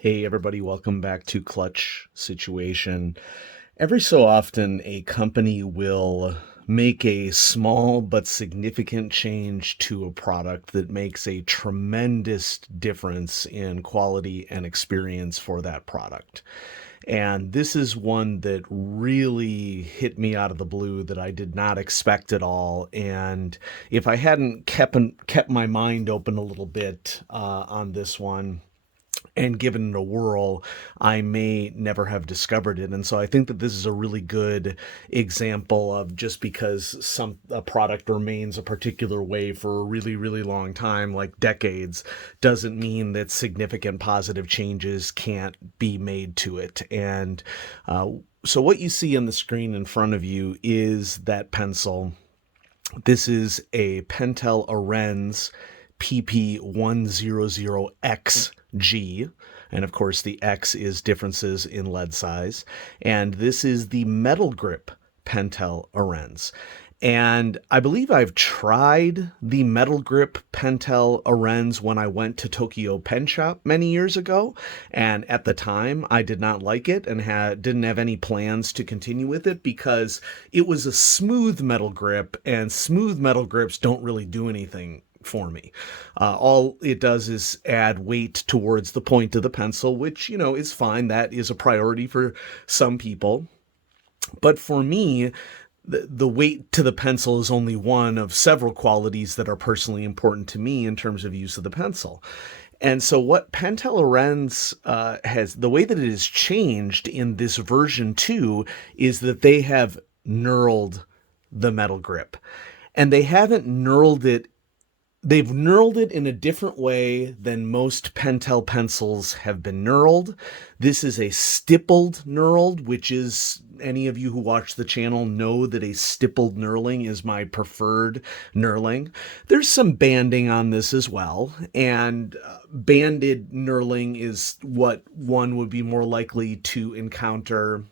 Hey everybody, welcome back to Clutch Situation. Every so often, a company will make a small but significant change to a product that makes a tremendous difference in quality and experience for that product. And this is one that really hit me out of the blue that I did not expect at all. And if I hadn't kept my mind open a little bit on this one, and given it a whirl, I may never have discovered it. And so I think that this is a really good example of just because a product remains a particular way for a really, really long time, like decades, doesn't mean that significant positive changes can't be made to it. And so what you see on the screen in front of you is that pencil. This is a Pentel Orenz PP100XG. And of course, the X is differences in lead size. And this is the metal grip Pentel Orenz. And I believe I've tried the metal grip Pentel Orenz when I went to Tokyo Pen Shop many years ago. And at the time, I did not like it and didn't have any plans to continue with it because it was a smooth metal grip, and smooth metal grips don't really do anything for me. All it does is add weight towards the point of the pencil, which, is fine. That is a priority for some people. But for me, the weight to the pencil is only one of several qualities that are personally important to me in terms of use of the pencil. And so what Pentel Orenz has, the way that it has changed in this version 2 is that they have knurled the metal grip. And they haven't knurled it. They've knurled it in a different way than most Pentel pencils have been knurled. This is a stippled knurled, which is, any of you who watch the channel know that a stippled knurling is my preferred knurling. There's some banding on this as well, and banded knurling is what one would be more likely to encounter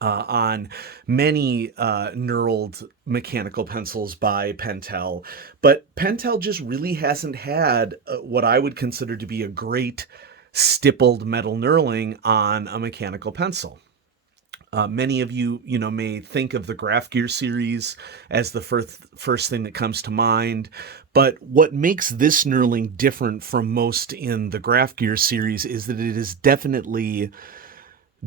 on many knurled mechanical pencils by Pentel. But Pentel just really hasn't had what I would consider to be a great stippled metal knurling on a mechanical pencil. Many of you, may think of the Graph Gear series as the first thing that comes to mind. But what makes this knurling different from most in the Graph Gear series is that it is definitely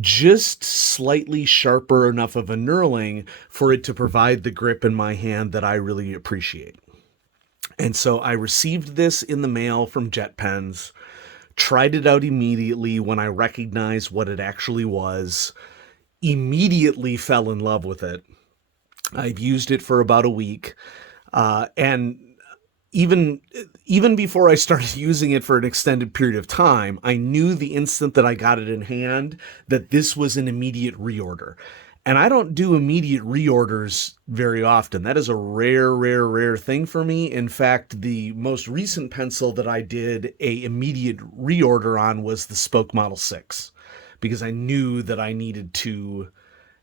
just slightly sharper enough of a knurling for it to provide the grip in my hand that I really appreciate. And so I received this in the mail from Jet Pens, tried it out immediately when I recognized what it actually was, immediately fell in love with it. I've used it for about a week, and even before I started using it for an extended period of time, I knew the instant that I got it in hand that this was an immediate reorder. And I don't do immediate reorders very often. That is a rare, rare, rare thing for me. In fact, the most recent pencil that I did a immediate reorder on was the Spoke Model 6, because I knew that I needed to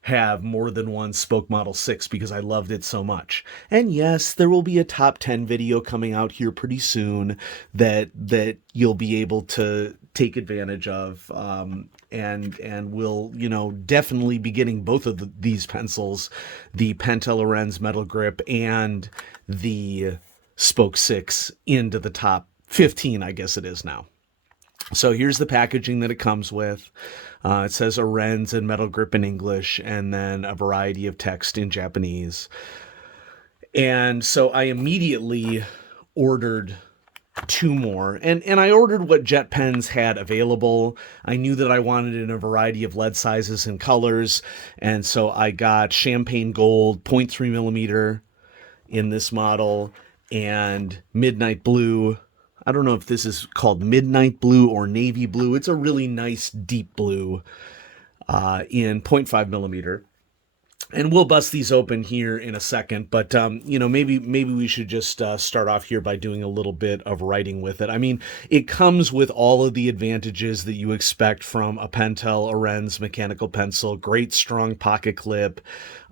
have more than one Spoke Model 6 because I loved it so much. And yes, there will be a top 10 video coming out here pretty soon that you'll be able to take advantage of, and we'll, definitely be getting both of these pencils, the Pentel Orenz Metal Grip and the Spoke 6, into the top 15, I guess it is now. So here's the packaging that it comes with. It says Orenz and metal grip in English, and then a variety of text in Japanese. And so I immediately ordered two more, and I ordered what Jet Pens had available. I knew that I wanted it in a variety of lead sizes and colors, and so I got champagne gold 0.3 millimeter in this model, and midnight blue. I don't know if this is called midnight blue or navy blue. It's a really nice deep blue in 0.5 millimeter. And we'll bust these open here in a second, but maybe we should just start off here by doing a little bit of writing with it. I mean, it comes with all of the advantages that you expect from a Pentel Orenz mechanical pencil. Great strong pocket clip.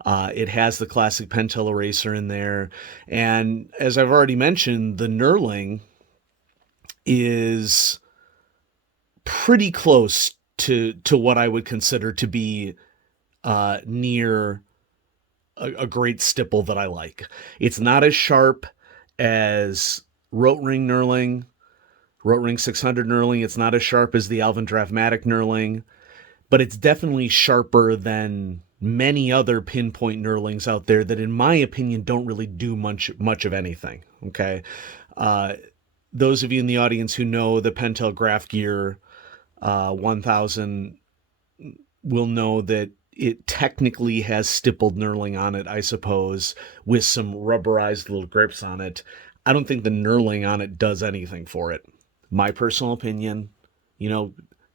It has the classic Pentel eraser in there, and as I've already mentioned, the knurling is pretty close to what I would consider to be near a great stipple that I like. It's not as sharp as Rotring knurling, Rotring 600 knurling. It's not as sharp as the Alvin Draftmatic knurling, but it's definitely sharper than many other pinpoint knurlings out there that, in my opinion, don't really do much of anything. Okay, those of you in the audience who know the Pentel Graph Gear 1000 will know that it technically has stippled knurling on it, I suppose, with some rubberized little grips on it. I don't think the knurling on it does anything for it. My personal opinion,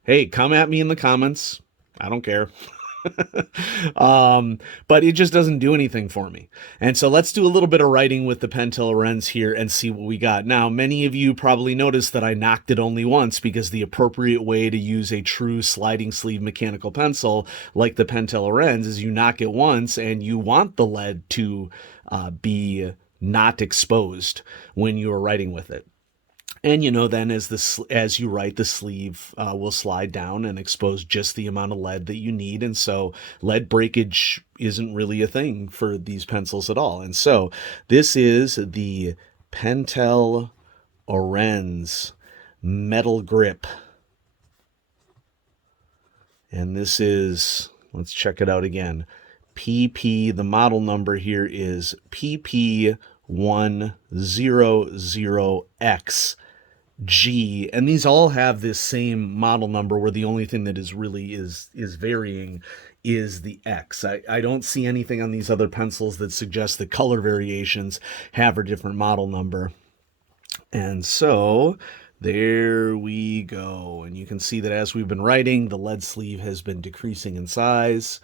hey, come at me in the comments. I don't care. But it just doesn't do anything for me. And so let's do a little bit of writing with the Pentel Orenz here and see what we got. Now, many of you probably noticed that I knocked it only once, because the appropriate way to use a true sliding sleeve mechanical pencil like the Pentel Orenz is you knock it once, and you want the lead to be not exposed when you are writing with it. And then as you write, the sleeve will slide down and expose just the amount of lead that you need. And so lead breakage isn't really a thing for these pencils at all. And so this is the Pentel Orenz metal grip. And this is, let's check it out again. the model number here is PP100XG. And these all have this same model number, where the only thing that is varying is the X. I don't see anything on these other pencils that suggests that color variations have a different model number. And so there we go. And you can see that as we've been writing, the lead sleeve has been decreasing in size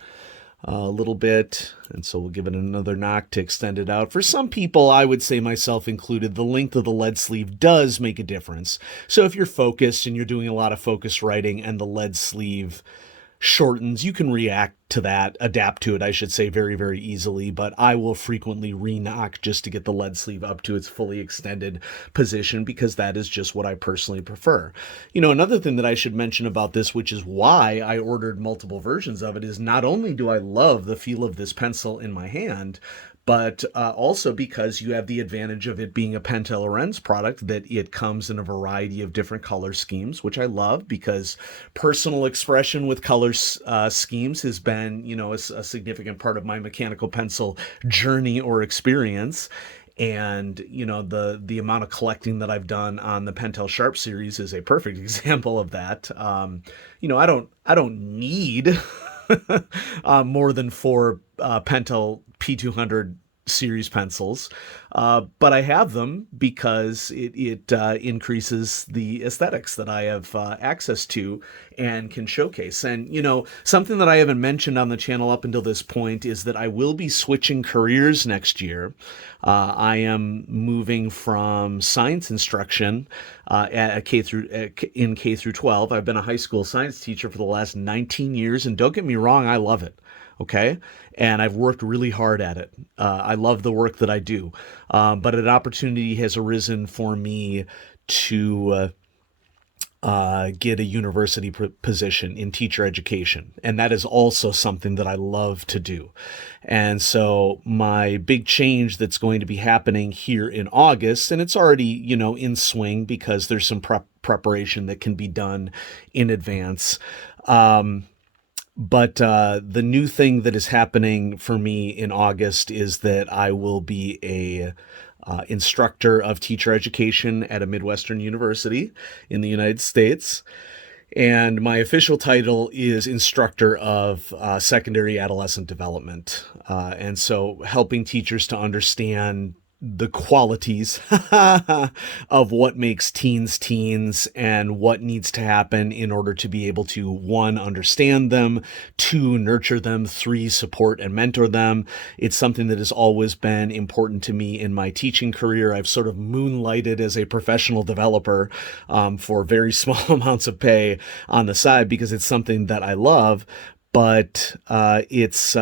a little bit, and so we'll give it another knock to extend it out. For some people, I would say myself included, the length of the lead sleeve does make a difference. So if you're focused and you're doing a lot of focus writing and the lead sleeve shortens, you can react to that, adapt to it, I should say, very, very easily. But I will frequently re-knock just to get the lead sleeve up to its fully extended position, because that is just what I personally prefer. Another thing that I should mention about this, which is why I ordered multiple versions of it, is not only do I love the feel of this pencil in my hand, but also because you have the advantage of it being a Pentel Orenz product, that it comes in a variety of different color schemes, which I love, because personal expression with color schemes has been, a significant part of my mechanical pencil journey or experience. And the amount of collecting that I've done on the Pentel Sharp series is a perfect example of that. I don't need more than 4 Pentel P200 series pencils, but I have them because it increases the aesthetics that I have access to and can showcase. And something that I haven't mentioned on the channel up until this point is that I will be switching careers next year. I am moving from science instruction in K through 12. I've been a high school science teacher for the last 19 years, and don't get me wrong, I love it. Okay. And I've worked really hard at it. I love the work that I do. But an opportunity has arisen for me to get a university position in teacher education. And that is also something that I love to do. And so my big change that's going to be happening here in August, and it's already, in swing, because there's some preparation that can be done in advance. But the new thing that is happening for me in August is that I will be a instructor of teacher education at a Midwestern university in the United States. And my official title is instructor of secondary adolescent development. And so helping teachers to understand the qualities of what makes teens and what needs to happen in order to be able to, 1, understand them, 2, nurture them, 3, support and mentor them. It's something that has always been important to me in my teaching career. I've sort of moonlighted as a professional developer for very small amounts of pay on the side, because it's something that I love, but it's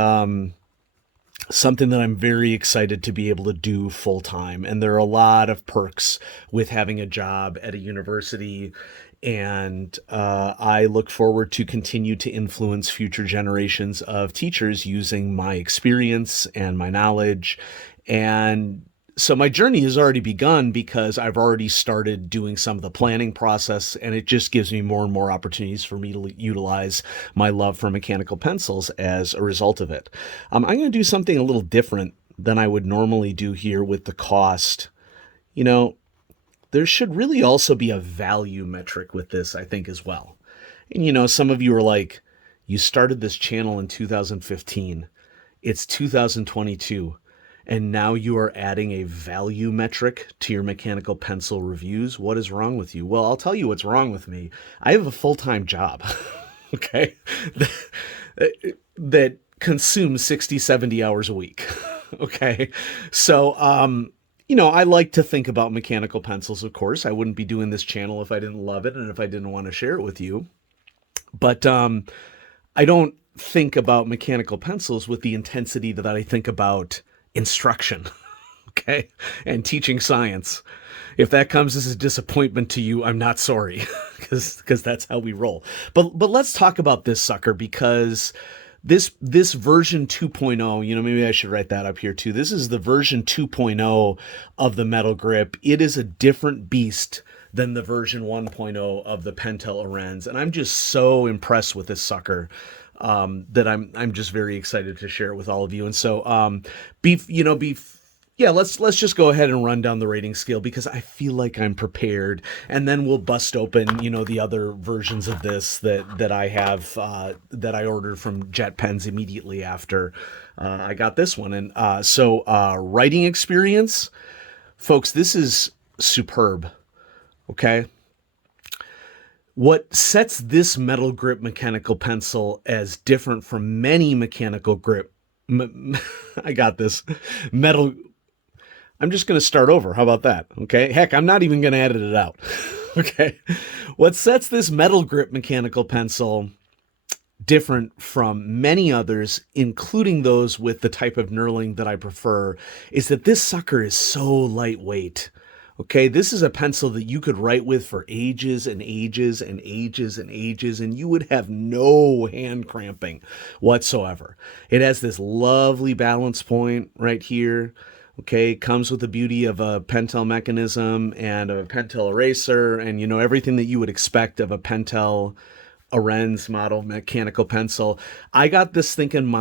something that I'm very excited to be able to do full time. And there are a lot of perks with having a job at a university And I look forward to continue to influence future generations of teachers using my experience and my knowledge. And so my journey has already begun because I've already started doing some of the planning process, and it just gives me more and more opportunities for me to utilize my love for mechanical pencils as a result of it. I'm going to do something a little different than I would normally do here with the cost. You know, there should really also be a value metric with this, I think, as well. And some of you are like, you started this channel in 2015. It's 2022. And now you are adding a value metric to your mechanical pencil reviews. What is wrong with you? Well, I'll tell you what's wrong with me. I have a full-time job, okay, that consumes 60, 70 hours a week, okay? So, I like to think about mechanical pencils, of course. I wouldn't be doing this channel if I didn't love it and if I didn't want to share it with you. But I don't think about mechanical pencils with the intensity that I think about instruction, okay, and teaching science. If that comes as a disappointment to you, I'm not sorry, because that's how we roll. But let's talk about this sucker, because this version 2.0, maybe I should write that up here too. This is the version 2.0 of the metal grip. It is a different beast than the version 1.0 of the Pentel Orenz, and I'm just so impressed with this sucker. That I'm just very excited to share it with all of you. And so, let's just go ahead and run down the rating scale, because I feel like I'm prepared, and then we'll bust open, the other versions of this that I have, that I ordered from Jet Pens immediately after I got this one. And writing experience, folks, this is superb. Okay. What sets this metal grip mechanical pencil as different from many mechanical grip, I got this, metal, I'm just going to start over. How about that? Okay. Heck, I'm not even going to edit it out. Okay. What sets this metal grip mechanical pencil different from many others, including those with the type of knurling that I prefer, is that this sucker is so lightweight. Okay, this is a pencil that you could write with for ages and ages and ages and ages, and you would have no hand cramping whatsoever. It has this lovely balance point right here. Okay, it comes with the beauty of a Pentel mechanism and a Pentel eraser, and everything that you would expect of a Pentel Orenz model mechanical pencil. I got this thinking,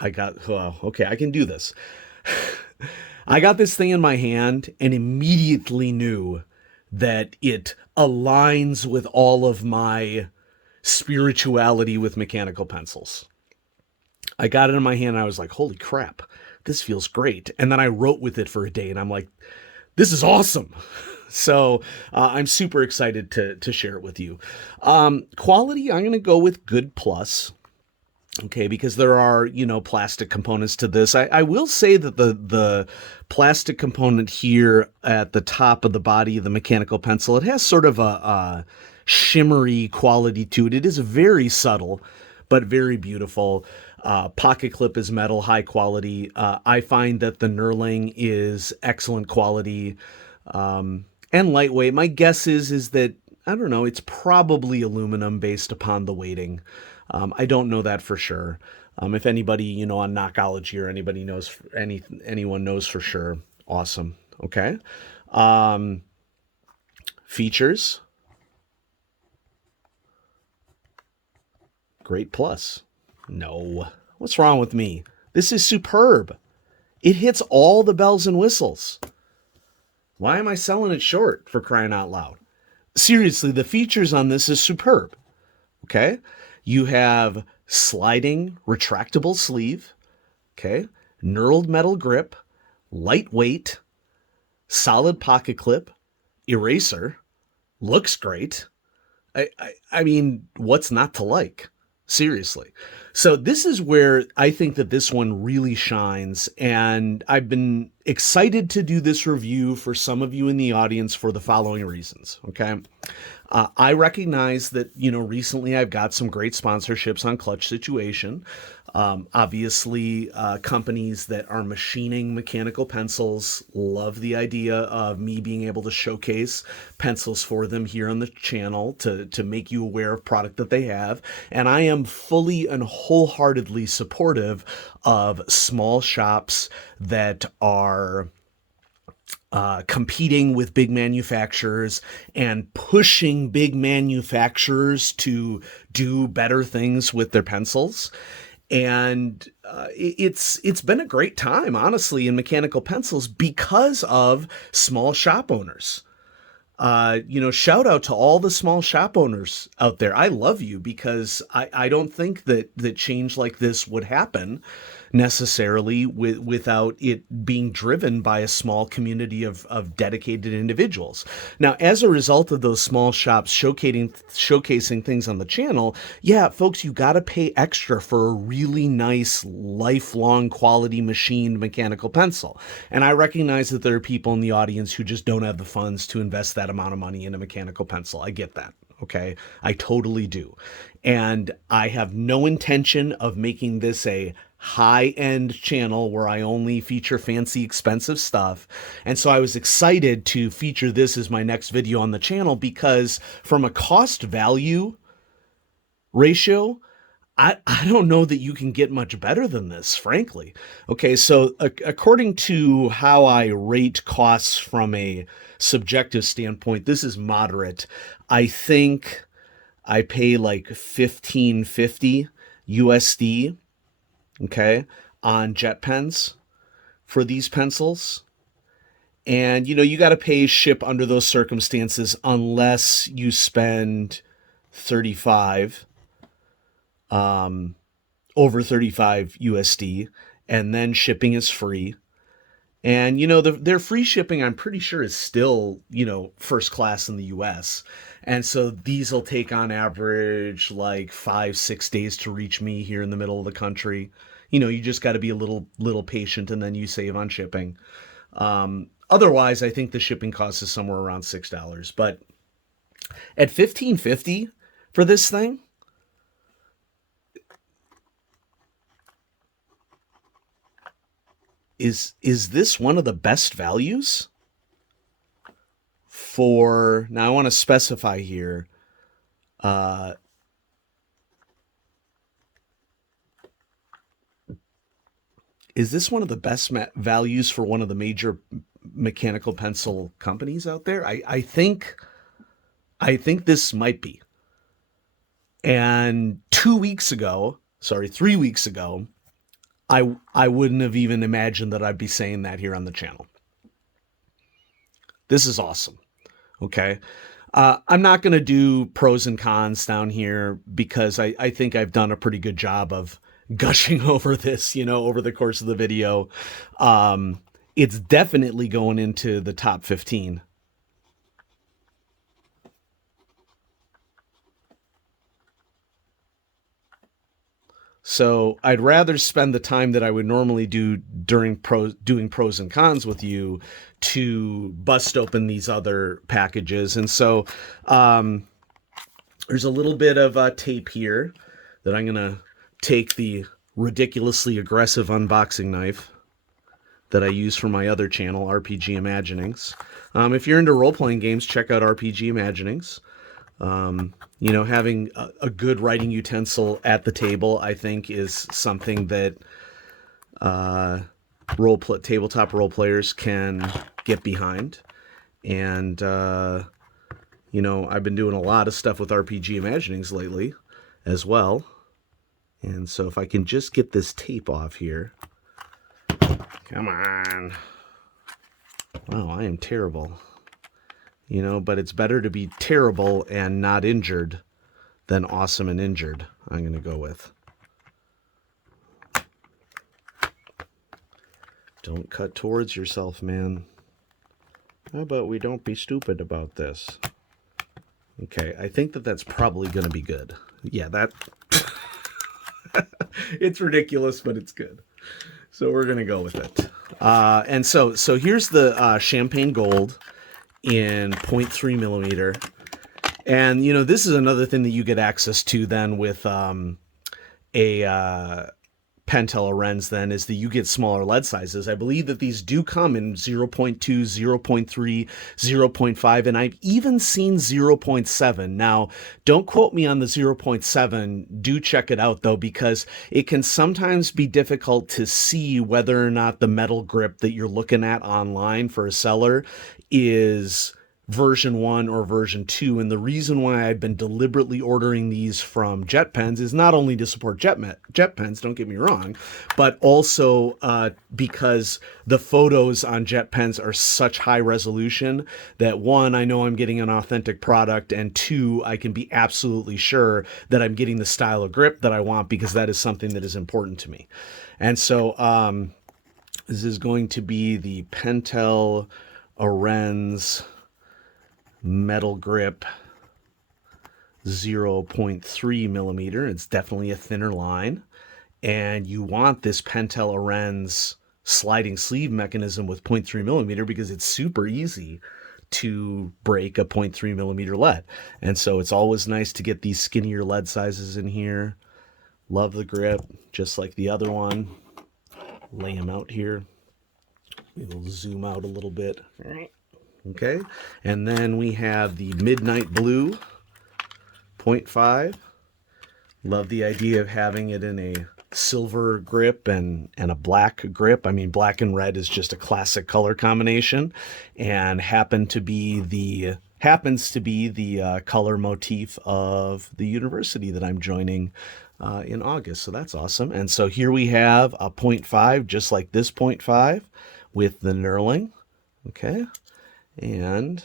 I can do this. I got this thing in my hand and immediately knew that it aligns with all of my spirituality with mechanical pencils. I got it in my hand and I was like, holy crap, this feels great. And then I wrote with it for a day and I'm like, this is awesome. So I'm super excited to share it with you. Quality, I'm going to go with good plus. Okay, because there are, plastic components to this. I will say that the plastic component here at the top of the body of the mechanical pencil, it has sort of a shimmery quality to it. It is very subtle, but very beautiful. Pocket clip is metal, high quality. I find that the knurling is excellent quality and lightweight. My guess is that, I don't know, it's probably aluminum based upon the weighting. I don't know that for sure. If anybody, on Knockology or anybody knows, anyone knows for sure, awesome. Okay. Features. Great plus. No. What's wrong with me? This is superb. It hits all the bells and whistles. Why am I selling it short, for crying out loud? Seriously, the features on this is superb. Okay. You have sliding retractable sleeve, okay, knurled metal grip, lightweight, solid pocket clip, eraser, looks great. I mean, what's not to like? Seriously. So this is where I think that this one really shines, and I've been excited to do this review for some of you in the audience for the following reasons, okay? I recognize that, recently I've got some great sponsorships on Clutch Situation. Obviously, companies that are machining mechanical pencils love the idea of me being able to showcase pencils for them here on the channel to make you aware of product that they have. And I am fully and wholeheartedly supportive of small shops that are competing with big manufacturers and pushing big manufacturers to do better things with their pencils. And it's been a great time, honestly, in mechanical pencils because of small shop owners. Shout out to all the small shop owners out there. I love you because I don't think that change like this would happen necessarily without it being driven by a small community of dedicated individuals. Now, as a result of those small shops showcasing things on the channel, yeah, folks, you got to pay extra for a really nice, lifelong quality machined mechanical pencil. And I recognize that there are people in the audience who just don't have the funds to invest that amount of money in a mechanical pencil. I get that. Okay. I totally do. And I have no intention of making this a high-end channel where I only feature fancy, expensive stuff. And so I was excited to feature this as my next video on the channel because from a cost value ratio, I don't know that you can get much better than this, frankly. Okay, so according to how I rate costs from a subjective standpoint, this is moderate. I think I pay like $15.50 USD, okay, on jet pens for these pencils. And, you got to pay ship under those circumstances unless you spend 35 over 35 USD, and then shipping is free. And, their free shipping, I'm pretty sure, is still, first class in the US. And so these will take on average like 5-6 days to reach me here in the middle of the country. You just got to be a little patient, and then you save on shipping. Otherwise, I think the shipping cost is somewhere around $6. But at $15.50 for this thing, is this one of the best values for, now I want to specify here, is this one of the best values for one of the major mechanical pencil companies out there? I think this might be. And 3 weeks ago, I wouldn't have even imagined that I'd be saying that here on the channel. This is awesome. Okay. I'm not going to do pros and cons down here because I think I've done a pretty good job of gushing over this, over the course of the video. It's definitely going into the top 15. So I'd rather spend the time that I would normally do during doing pros and cons with you to bust open these other packages. And so there's a little bit of tape here that I'm going to take the ridiculously aggressive unboxing knife that I use for my other channel, RPG Imaginings. If you're into role-playing games, check out RPG Imaginings. Having a good writing utensil at the table, I think, is something that tabletop role players can get behind. And, I've been doing a lot of stuff with RPG Imaginings lately as well. And so if I can just get this tape off here. Come on. Wow, I am terrible. But it's better to be terrible and not injured than awesome and injured, I'm going to go with. Don't cut towards yourself, man. How about we don't be stupid about this? Okay, I think that's probably going to be good. Yeah, that... It's ridiculous, but it's good. So we're going to go with it. And so here's the Champagne Gold in 0.3 millimeter. And, this is another thing that you get access to then with a Pentel Orenz then is that you get smaller lead sizes. I believe that these do come in 0.2, 0.3, 0.5, and I've even seen 0.7. Now, don't quote me on the 0.7. Do check it out though, because it can sometimes be difficult to see whether or not the metal grip that you're looking at online for a seller is version 1 or version 2. And the reason why I've been deliberately ordering these from Jet Pens is not only to support Jet Pens, don't get me wrong, but also because the photos on Jet Pens are such high resolution that, one, I know I'm getting an authentic product, and two, I can be absolutely sure that I'm getting the style of grip that I want, because that is something that is important to me. And so this is going to be the Pentel Orenz metal grip 0.3 millimeter. It's definitely a thinner line, and you want this Pentel Orenz sliding sleeve mechanism with 0.3 millimeter because it's super easy to break a 0.3 millimeter lead. And so it's always nice to get these skinnier lead sizes in here. Love the grip, just like the other one. Lay them out here. We'll zoom out a little bit. Okay, and then we have the Midnight Blue 0.5. Love the idea of having it in a silver grip and a black grip. I mean, black and red is just a classic color combination, and happens to be the color motif of the university that I'm joining in August. So that's awesome. And so here we have a 0.5, just like this 0.5 with the knurling. Okay. And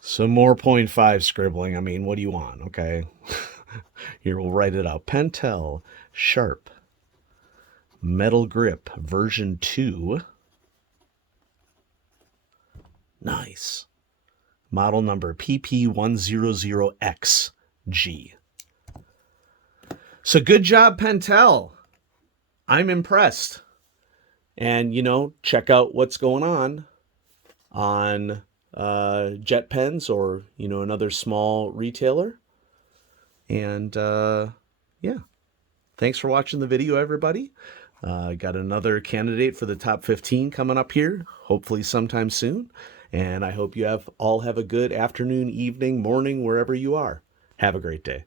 some more 0.5 scribbling. I mean, what do you want? Okay. Here, we'll write it out. Pentel Sharp Metal Grip version 2. Nice. Model number PP100XG. So good job, Pentel. I'm impressed. And, check out what's going on Jet Pens or, another small retailer. And, yeah. Thanks for watching the video, everybody. Got another candidate for the top 15 coming up here, hopefully sometime soon. And I hope you all have a good afternoon, evening, morning, wherever you are. Have a great day.